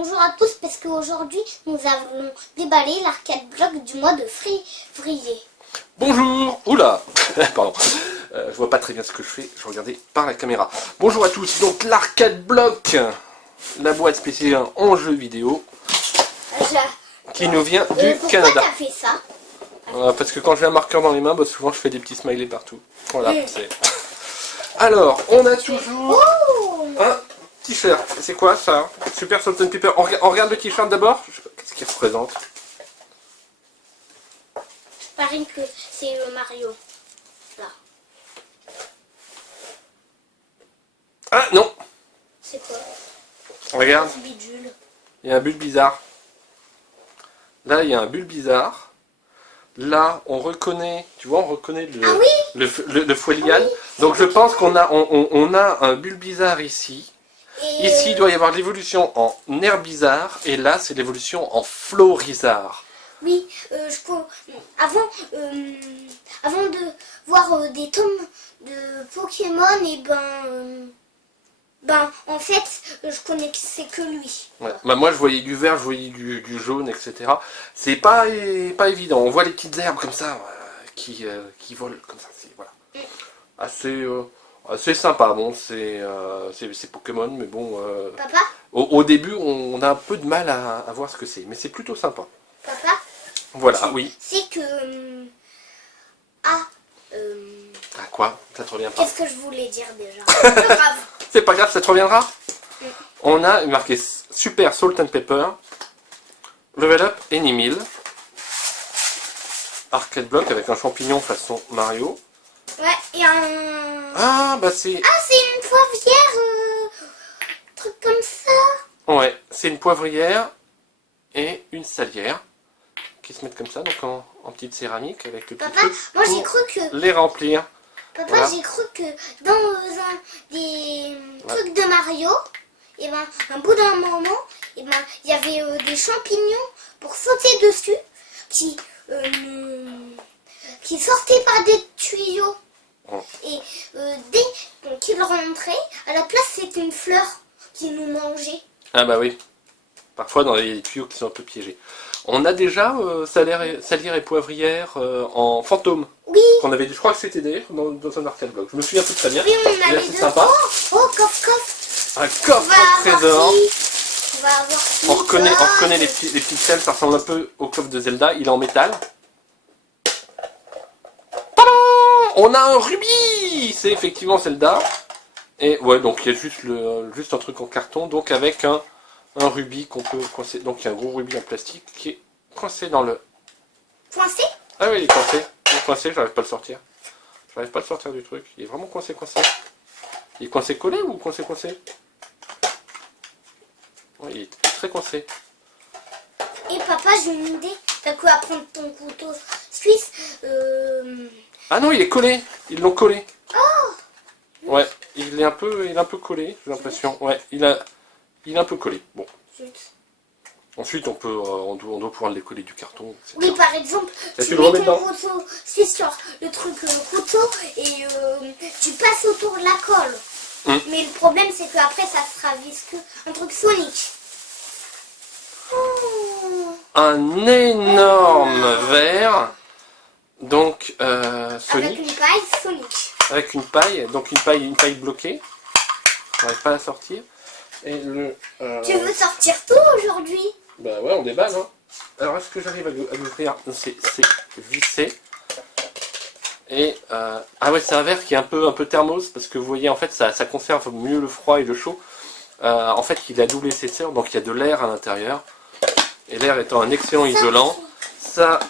Bonjour à tous, parce qu'aujourd'hui nous allons déballer l'arcade bloc du mois de février. Bonjour. Oula. Pardon. Je vois pas très bien ce que je fais, je regardais par la caméra. Bonjour à tous, donc l'arcade bloc, la boîte spéciale en jeux vidéo, qui nous vient du Canada. Pourquoi t'as fait ça? Parce que quand j'ai un marqueur dans les mains, bah, souvent je fais des petits smileys partout. Voilà, c'est... Alors, on a toujours un t-shirt. C'est quoi ça? Super Salt and Pepper. On regarde le t-shirt d'abord. Qu'est-ce qu'il représente? Je parie que c'est le Mario. Là. Ah non. C'est quoi? Regarde, C'est bidule. il y a un bulle bizarre. Là, il y a un bulle bizarre. Là, on reconnaît, tu vois, on reconnaît le folial. Oui, donc je pense qu'on a, on a un bulle bizarre ici. Et Ici, il doit y avoir l'évolution en Herbizarre. Et là, c'est l'évolution en Florizarre. oui, avant de voir des tomes de Pokémon, et en fait, je connaissais que lui. Ouais. Bah, moi, je voyais du vert, je voyais du jaune, etc. C'est pas évident. On voit les petites herbes comme ça qui volent comme ça. Voilà. Assez sympa. Bon, c'est Pokémon, mais bon. Papa, Au début, on a un peu de mal à voir ce que c'est, mais c'est plutôt sympa. papa, Voilà, oui. c'est que... À quoi? Ça te revient pas? Qu'est-ce que je voulais dire déjà? C'est pas grave. C'est pas grave, ça te reviendra. On a marqué Super Salt and Pepper, Level Up Enimil, Arcade Block avec un champignon façon Mario. Ouais, et un... Ah, bah c'est... Ah, c'est une poivrière, truc comme ça. Ouais, c'est une poivrière et une salière qui se mettent comme ça, donc en petite céramique avec le petit Papa, truc moi j'ai pour cru que... les remplir. Papa, Voilà. j'ai cru que dans des trucs de Mario, et un bout d'un moment, il y avait des champignons pour sauter dessus qui sortaient par des tuyaux. Oh. Et dès qu'ils rentraient, à la place c'était une fleur qui nous mangeait. Ah bah oui, parfois dans les tuyaux qui sont un peu piégés. On a déjà salière et poivrière en fantôme. Oui, Qu'on avait, je crois que c'était d'ailleurs dans un arcade block. Je me souviens plus très bien. oui, on Et a là, les c'est deux. sympa. Oh, coffre. Un On coffre va au avoir trésor. qui? On va avoir qui? On reconnaît les pixels, ça ressemble un peu au coffre de Zelda. Il est en métal. Tadam! On a un rubis. C'est effectivement Zelda. Et ouais, donc il y a juste un truc en carton, donc avec un rubis qu'on peut coincer. Donc il y a un gros rubis en plastique qui est coincé dans le... Coincé? Ah oui, il est coincé. Il est coincé, j'arrive pas à le sortir. J'arrive pas à le sortir du truc. Il est vraiment coincé. Il est coincé collé ou coincé? Oui, il est très coincé. Et papa, j'ai une idée. T'as quoi à prendre ton couteau suisse? Ah non, il est collé. Ils l'ont collé. Ouais, il est un peu collé, j'ai l'impression. Ouais, il est un peu collé. Bon. Zut. Ensuite, on doit pouvoir le décoller du carton, etc. Oui, par exemple, Là, tu tu le mets remets ton dedans. couteau suisse sur le truc couteau et tu passes autour de la colle. Mais le problème, c'est qu'après, ça sera visqueux. Un truc Sonic. Oh. Un énorme verre. Donc, Avec Sonic. une paille Sonic. Avec une paille. Donc, une paille bloquée. On n'arrive pas à la sortir. Et Tu veux sortir tout aujourd'hui? Bah ouais, on déballe, hein. Alors, est-ce que j'arrive à l'ouvrir? C'est vissé. Et, ah ouais, c'est un verre qui est un peu thermos, parce que vous voyez, en fait, ça conserve mieux le froid et le chaud. En fait, il a double épaisseur, donc il y a de l'air à l'intérieur. Et l'air étant un excellent isolant, ça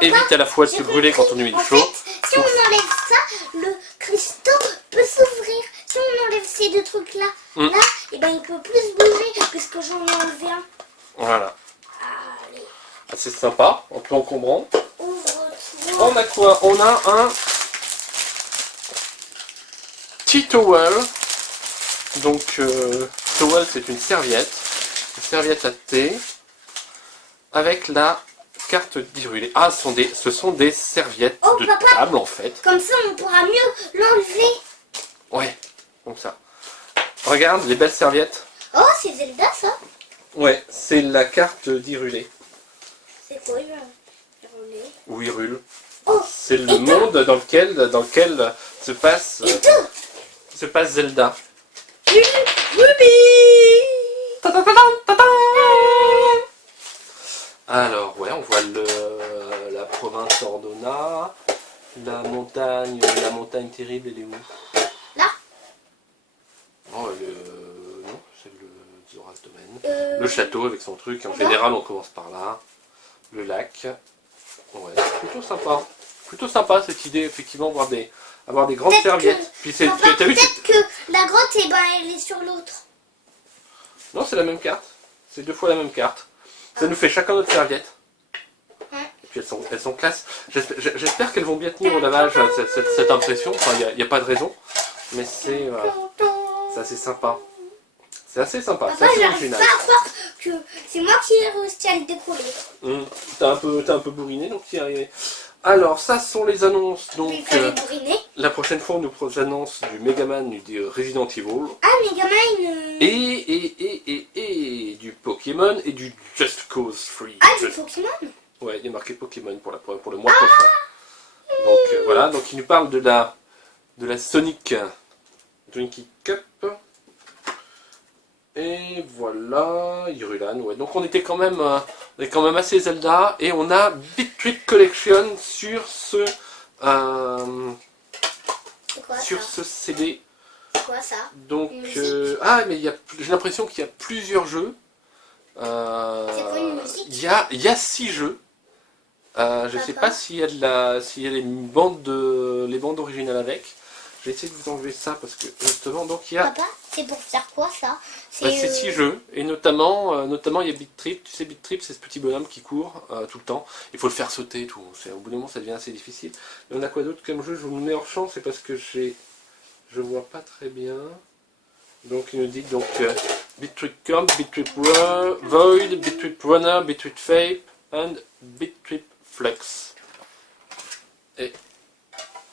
évite à la fois de se brûler quand on met du chaud. En fait, si on enlève ça, le cristaux peut s'ouvrir. Si on enlève ces deux trucs-là, là, et ben il peut plus se bouger, puisque j'en ai enlevé un. Voilà. Allez, C'est sympa, un peu encombrant. ouvre-toi. On a quoi? On a un tea towel. Donc, towel, c'est une serviette à thé, avec la carte d'Hyrule. Ah, ce sont des serviettes Oh, de papa. table, en fait. Comme ça, on pourra mieux l'enlever. Ouais, comme ça. Regarde, les belles serviettes. Oh, c'est Zelda, ça. Ouais, c'est la carte d'Hyrule. C'est quoi, Hyrule? Ou Hyrule. Oh, C'est le monde dans lequel se passe Zelda. Ruby. Alors, ouais, on voit la province Ordona, la montagne terrible, elle est où? Là. Oh, non, c'est le Zora's Domaine. Le château avec son truc, en Non. général on commence par là. Le lac. Ouais, plutôt sympa. Plutôt sympa cette idée, effectivement, avoir des grandes Peut-être serviettes. Puis Papa, t'as vu, peut-être que la grotte, eh ben, elle est sur l'autre. non, c'est la même carte. C'est 2 fois la même carte. Ça nous fait chacun notre serviette. Ouais. Et puis elles sont classe. J'espère qu'elles vont bien tenir au lavage, cette impression. Enfin, il n'y a pas de raison. Mais c'est assez sympa. C'est assez sympa. C'est Papa, assez j'arrive original. pas à croire que c'est moi qui ai réussi à le décoller. T'as un peu bourriné, donc tu y es arrivé. Alors, ça sont les annonces. Donc, Il fallait bourriner. la prochaine fois, on nous annonce du Megaman, du Resident Evil. Ah, Megaman. Et du Pokémon et du Just Cause 3. Ah, du Pokémon. Ouais, il est marqué Pokémon pour le mois prochain. Donc voilà, donc il nous parle de la Sonic Drinky Cup. Et voilà, Irulan, ouais. Donc on est quand même assez Zelda et on a Beat Trip Collection sur ce C'est quoi sur ça? ce CD. C'est quoi ça? Donc Une musique. mais j'ai l'impression qu'il y a plusieurs jeux. C'est quoi une musique? Il y a 6 jeux. Je sais Papa. pas s'il y a les bandes originales avec. Je vais essayer de vous enlever ça parce que justement donc il y a Papa, c'est pour faire quoi ça? c'est 6 jeux et notamment il y a Beat Trip. Tu sais, Beat Trip, c'est ce petit bonhomme qui court tout le temps. Il faut le faire sauter et tout. Au bout d'un moment ça devient assez difficile. Et on a quoi d'autre comme jeu? Je vous le mets hors champ, c'est parce que je vois pas très bien. Donc il nous dit donc Beat Trip Camp, Beat Trip Void, Beat Trip Runner, Beat Trip Fape and Beat Trip Flux. Et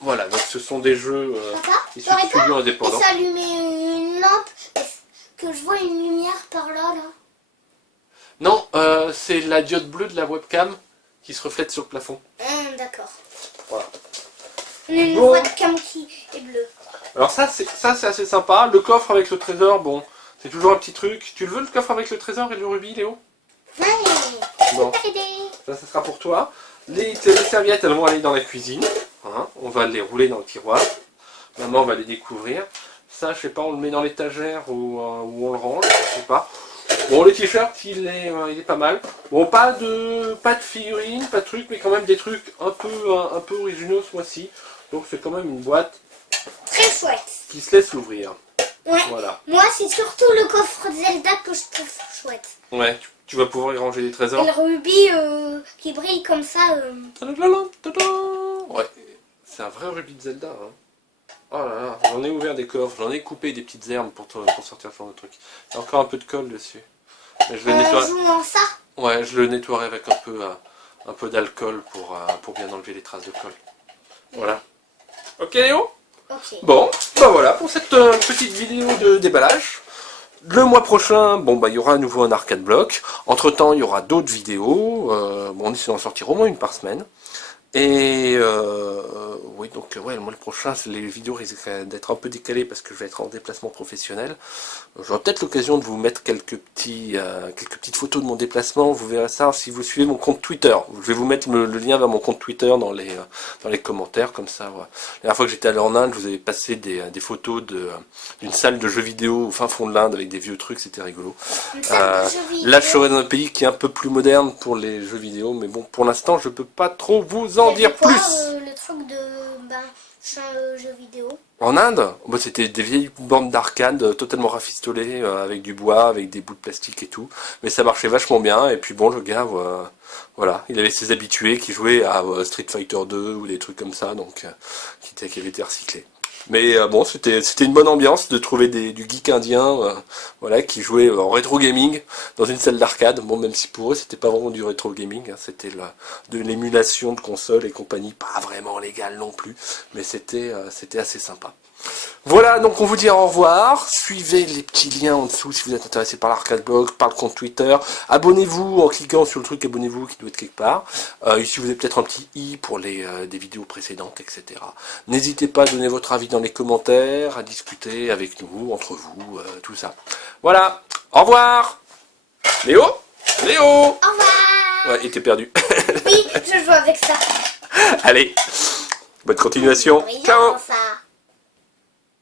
voilà, donc ce sont des jeux Papa, issus t'aurais de studios pas indépendants. s'allumer une lampe que je vois une lumière par là, là? Non, c'est la diode bleue de la webcam qui se reflète sur le plafond. D'accord. Voilà. Une Bon. webcam qui est bleue. Alors ça c'est assez sympa. Le coffre avec le trésor, bon, c'est toujours un petit truc. Tu le veux le coffre avec le trésor et le rubis, Léo? Ouais, Bon, super idée. ça sera pour toi. Les serviettes, elles vont aller dans la cuisine. Hein, on va les rouler dans le tiroir. Maman va les découvrir. Ça, je sais pas, on le met dans l'étagère ou on le range, je sais pas. Bon, le t-shirt, il est pas mal. Bon, pas de figurines, pas de trucs, mais quand même des trucs un peu originaux ce mois-ci. Donc c'est quand même une boîte Très chouette. qui se laisse l'ouvrir. Ouais. Voilà. Moi, c'est surtout le coffre Zelda que je trouve chouette. Ouais, tu vas pouvoir y ranger des Et trésors. le rubis qui brille comme ça. Ouais, c'est un vrai rubis de Zelda. Hein. Oh là là, j'en ai ouvert des coffres, j'en ai coupé des petites herbes pour sortir ce genre de truc. Il y a encore un peu de colle dessus. Mais je le nettoie. Jouant ça. Ouais, je le nettoierai avec un peu d'alcool pour bien enlever les traces de colle. Voilà. Ok Léo? Ok. Bon, bah voilà pour cette petite vidéo de déballage. Le mois prochain, bon bah il y aura à nouveau un arcade block. Entre temps, il y aura d'autres vidéos. Bon, on essaie d'en sortir au moins une par semaine. Et oui, donc ouais, le mois prochain, les vidéos risquent d'être un peu décalées parce que je vais être en déplacement professionnel. J'aurai peut-être l'occasion de vous mettre quelques petites photos de mon déplacement. Vous verrez ça si vous suivez mon compte Twitter. Je vais vous mettre le lien vers mon compte Twitter dans les commentaires, comme ça. Voilà. La dernière fois que j'étais allé en Inde, je vous avais passé des photos d'une salle de jeux vidéo au fin fond de l'Inde avec des vieux trucs, c'était rigolo. Une salle de jeux vidéo. Là, je serai dans un pays qui est un peu plus moderne pour les jeux vidéo, mais bon, pour l'instant, je peux pas trop vous en Il y avait dire quoi, plus. le truc de jeu vidéo. En Inde, bah, c'était des vieilles bornes d'arcade totalement rafistolées, avec du bois, avec des bouts de plastique et tout. Mais ça marchait vachement bien, et puis bon, le gars, voilà, il avait ses habitués qui jouaient à Street Fighter 2 ou des trucs comme ça, donc qui avaient été recyclés. Mais bon, c'était une bonne ambiance de trouver du geek indien, voilà, qui jouait en rétro gaming dans une salle d'arcade. Bon, même si pour eux c'était pas vraiment du rétro gaming, hein, c'était de l'émulation de consoles et compagnie, pas vraiment légal non plus, mais c'était assez sympa. Voilà, donc on vous dit au revoir. Suivez les petits liens en dessous si vous êtes intéressé par l'Arcadeblog, par le compte Twitter. Abonnez-vous en cliquant sur le truc abonnez-vous qui doit être quelque part. Ici vous avez peut-être un petit i pour des vidéos précédentes, etc. N'hésitez pas à donner votre avis dans les commentaires, à discuter avec nous, entre vous, tout ça. Voilà, au revoir. Léo. Au revoir. Ouais, il était perdu. Oui, je joue avec ça. Allez, bonne continuation. Brillant, Ciao. ça.